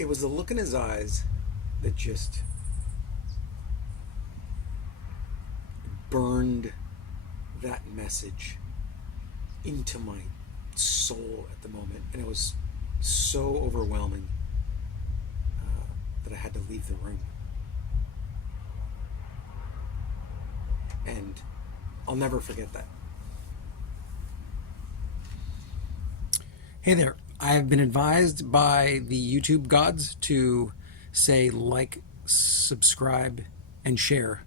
It was the look in his eyes that just burned that message into my soul at the moment, and it was so overwhelming that I had to leave the room. And I'll never forget that. Hey there. I have been advised by the YouTube gods to say like, subscribe, and share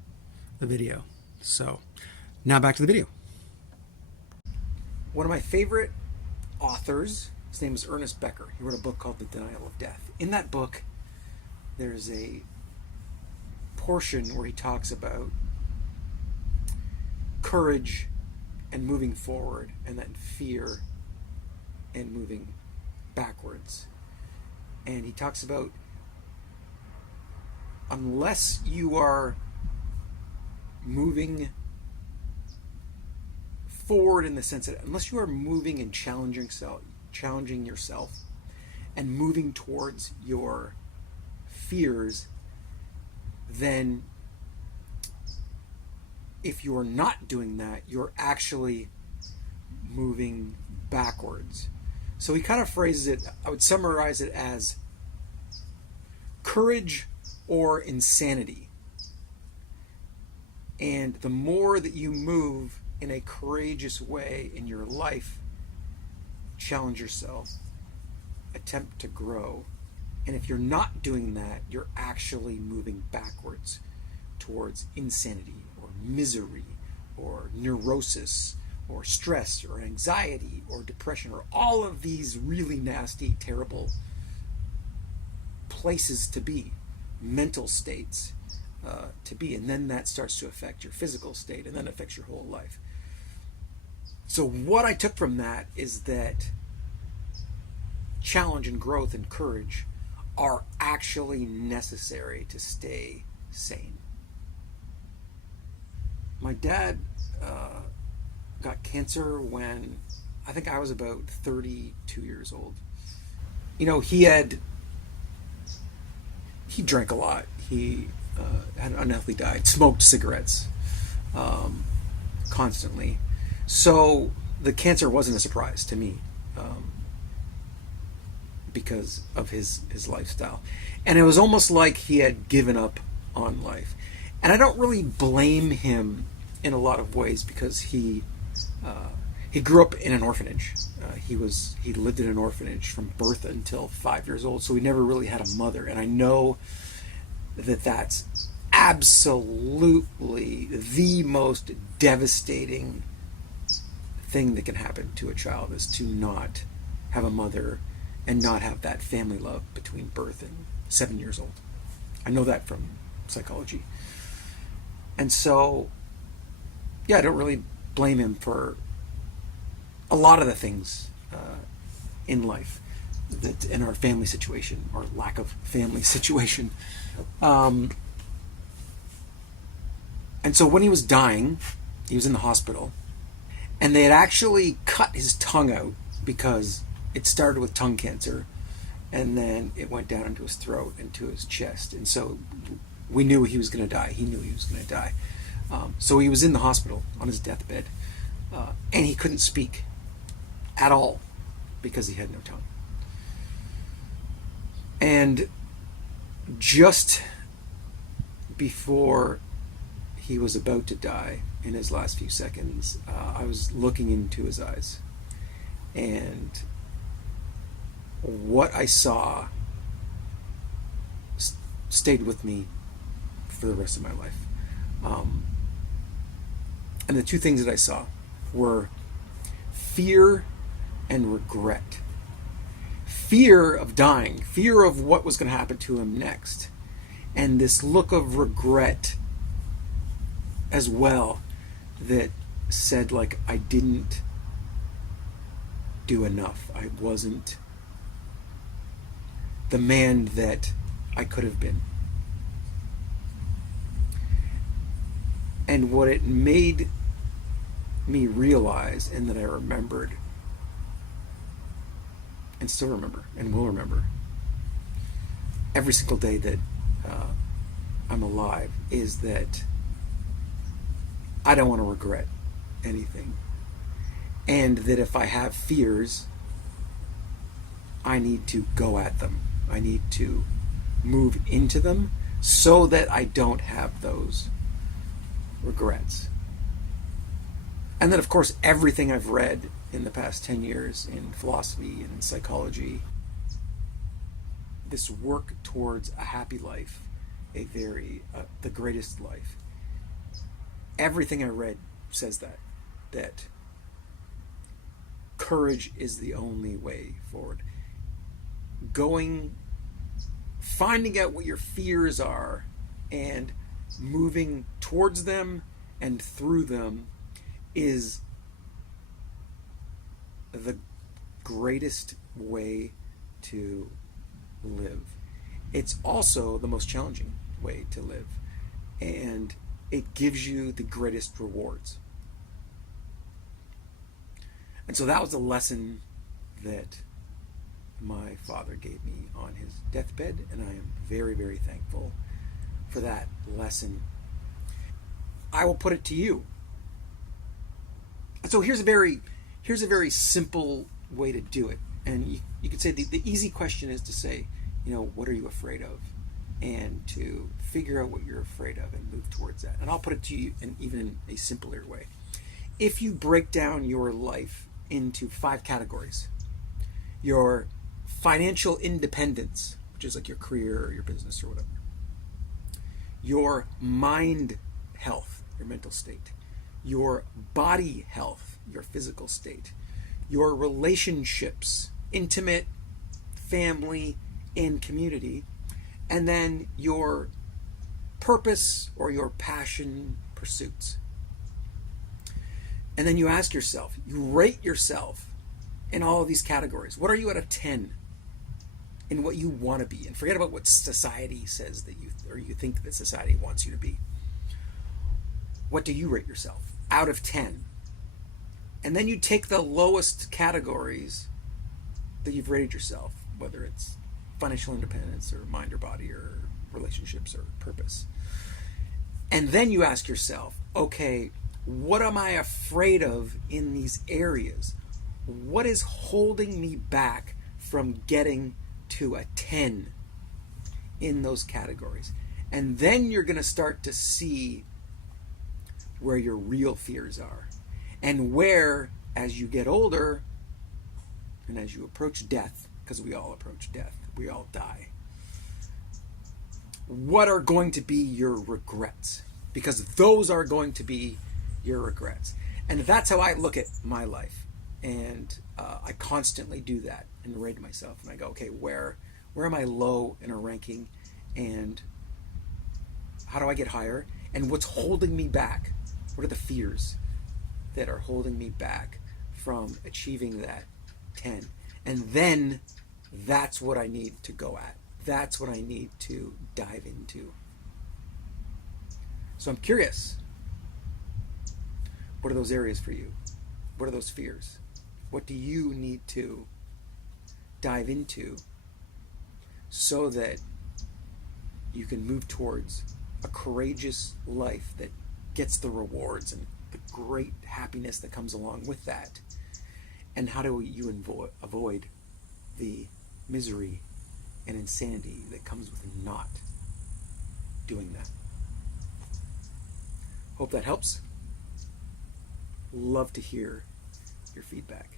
the video. So now back to the video. One of my favorite authors, his name is Ernest Becker. He wrote a book called The Denial of Death. In that book, there's a portion where he talks about courage and moving forward, and then fear and moving backwards. And he talks about, unless you are moving forward, in the sense that unless you are moving and challenging yourself and moving towards your fears, then if you're not doing that, you're actually moving backwards. So he kind of phrases it, I would summarize it as courage or insanity. And the more that you move in a courageous way in your life, challenge yourself, attempt to grow. And if you're not doing that, you're actually moving backwards towards insanity or misery or neurosis or stress or anxiety or depression, or all of these really nasty, terrible places to be, mental states to be. And then that starts to affect your physical state, and then affects your whole life. So what I took from that is that challenge and growth and courage are actually necessary to stay sane. My dad got cancer when I think I was about 32 years old. You know, he drank a lot. He had an unhealthy diet, smoked cigarettes constantly. So the cancer wasn't a surprise to me because of his lifestyle. And it was almost like he had given up on life. And I don't really blame him in a lot of ways, because he grew up in an orphanage. He lived in an orphanage from birth until 5 years old, so he never really had a mother. And I know that that's absolutely the most devastating thing that can happen to a child, is to not have a mother and not have that family love between birth and 7 years old. I know that from psychology. And so, yeah, I don't really blame him for a lot of the things in life, that in our family situation, or lack of family situation. And so when he was dying, he was in the hospital, and they had actually cut his tongue out, because it started with tongue cancer, and then it went down into his throat, into his chest. And so we knew he was going to die. He knew he was going to die. So he was in the hospital on his deathbed, and he couldn't speak at all because he had no tongue. And just before he was about to die, in his last few seconds, I was looking into his eyes, and what I saw stayed with me for the rest of my life. And the two things that I saw were fear and regret. Fear of dying, fear of what was going to happen to him next, and this look of regret as well, that said, like, I didn't do enough. I wasn't the man that I could have been. And what it made me realize, and that I remembered, and still remember, and will remember, every single day that I'm alive is that I don't want to regret anything. And that if I have fears, I need to go at them. I need to move into them so that I don't have those regrets. And then, of course, everything I've read in the past 10 years in philosophy and in psychology, this work towards a happy life, the greatest life. Everything I read says that courage is the only way forward. Finding out what your fears are and moving towards them and through them is the greatest way to live. It's also the most challenging way to live, and it gives you the greatest rewards. And so that was a lesson that my father gave me on his deathbed, and I am very, very thankful for that lesson. I will put it to you. So here's a very simple way to do it. And you could say the easy question is to say, what are you afraid of? And to figure out what you're afraid of and move towards that. And I'll put it to you even in a simpler way. If you break down your life into 5 categories, your financial independence, which is like your career or your business or whatever, your mind health, your mental state, your body health, your physical state, your relationships, intimate, family, and community, and then your purpose or your passion pursuits. And then you ask yourself, you rate yourself in all of these categories. What are you out of 10 in what you want to be? And forget about what society says that you think that society wants you to be. What do you rate yourself out of 10? And then you take the lowest categories that you've rated yourself, whether it's financial independence or mind or body or relationships or purpose. And then you ask yourself, okay, what am I afraid of in these areas? What is holding me back from getting to a 10 in those categories? And then you're going to start to see where your real fears are, and where, as you get older and as you approach death, because we all approach death, we all die, what are going to be your regrets? Because those are going to be your regrets. And that's how I look at my life. And I constantly do that and rate myself. And I go, okay, where am I low in a ranking? And how do I get higher? And what's holding me back? What are the fears that are holding me back from achieving that 10? And then that's what I need to go at. That's what I need to dive into. So I'm curious. What are those areas for you? What are those fears? What do you need to dive into so that you can move towards a courageous life that gets the rewards and the great happiness that comes along with that? And how do you avoid the misery and insanity that comes with not doing that? Hope that helps. Love to hear your feedback.